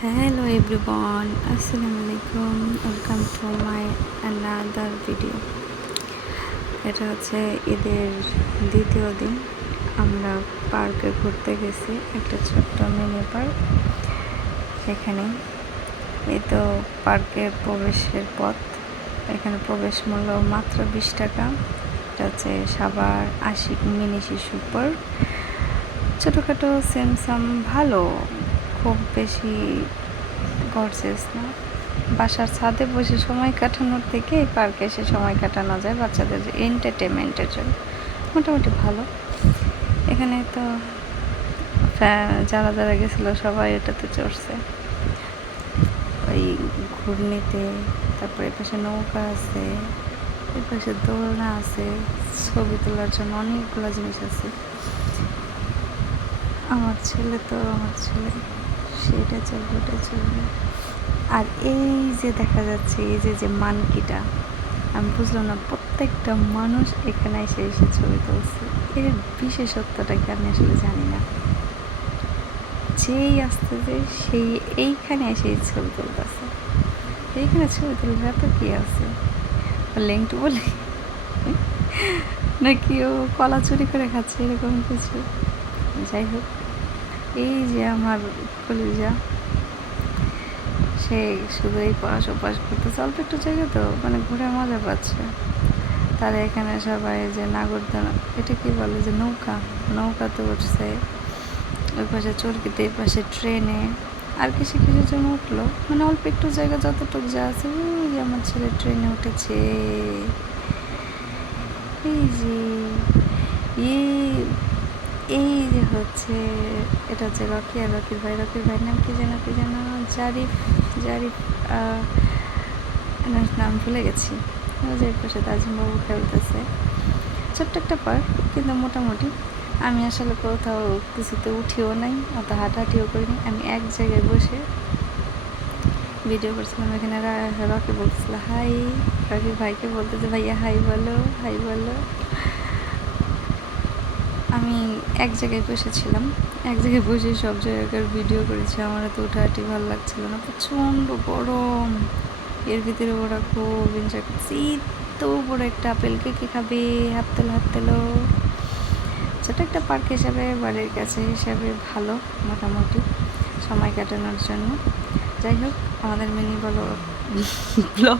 Hello everyone, Assalamu alaikum. Welcome to my another video. এটা হচ্ছে ঈদের দ্বিতীয় দিন। আমরা পার্কে ঘুরতে গেছি, একটা ছোট্ট মিনি পার্ক। এখানে এই তো পার্কের প্রবেশের পথ। এখানে প্রবেশ মূল্য মাত্র 20 টাকা। এটা হচ্ছে সাভার আশিক মিনি শিশু পার্ক। ছোটোখাটো স্যামসাম ভালো, খুব বেশি গর্জিয়াস না। বাসার ছাদে বসে সময় কাটানোর থেকে এই পার্কে এসে সময় কাটানো যায় বাচ্চাদের এন্টারটেনমেন্টের জন্য, মোটামুটি ভালো। এখানে তো যারা যারা গেছিলো সবাই এটাতে চড়ছে, ওই ঘূর্ণিতে। তারপরে এপাশে নৌকা আছে, এপাশে দোলনা আছে, ছবি তোলার জন্য অনেকগুলো জিনিস আছে। আমার ছেলে সেটা চলবে, ওটা চলবে। আর এই যে দেখা যাচ্ছে, এই যে মানকিটা, আমি বুঝলাম না, প্রত্যেকটা মানুষ এখানে এসে ছবি তুলছে। এর বিশেষত্বটা কি আমি আসলে জানি না। যেই আসতে যে সেই এইখানে এসে ছবি তুলতেছে। এইখানে ছবি তুলবে এত কি আছে? লেংটু বলে নাকি ও কলা চুরি করে খাচ্ছে, এরকম কিছু। যাই হোক, এই যে আমার কলিজা, সে শুধু এই পাশ ও পাশ করতেছে। অল্প একটু জায়গা তো ঘুরে মজা পাচ্ছে। তারা এখানে সবাই যে নাগরদোলা, এটা কি বলে, যে নৌকাতে উঠছে। ওই পাশে চরকিতে, এই পাশে ট্রেনে, আর কিসের জন্য উঠলো, অল্প একটু জায়গা যতটুকু যা আছে। ওই যে আমার ছেলে ট্রেনে উঠেছে। এই যে এই যে হচ্ছে, এটা হচ্ছে রকি। আর রকির ভাইয়ের নাম কি যেন জারিফ নাম ভুলে গেছি। যে পাশে তাজিমবাবু খেলতেছে। ছোট্ট একটা পার্ক, কিন্তু মোটামুটি। আমি আসলে কোথাও কিছুতে উঠিও নাই, অত হাঁটাহাঁটিও করিনি। আমি এক জায়গায় বসে ভিডিও করছিলাম। এখানে রকি বলতেছিল হাই, রকি ভাইকে বলতেছে ভাইয়া হাই বলো, হাই বলো। আমি এক জায়গায় বসেছিলাম, এক জায়গায় বসে সব জায়গার ভিডিও করেছি। আমার তো উঠাহাঁটি ভালো লাগছিল না, প্রচণ্ড গরম। এর ভিতরে ওরা খুব এনজয় করছে। তো বড় একটা আপেল কে খাবে, হাততেলো। ছোটো একটা পার্ক হিসাবে, বাড়ির কাছে হিসাবে ভালো, মোটামুটি সময় কাটানোর জন্য। যাই হোক, আমাদের মিনি ব্লগ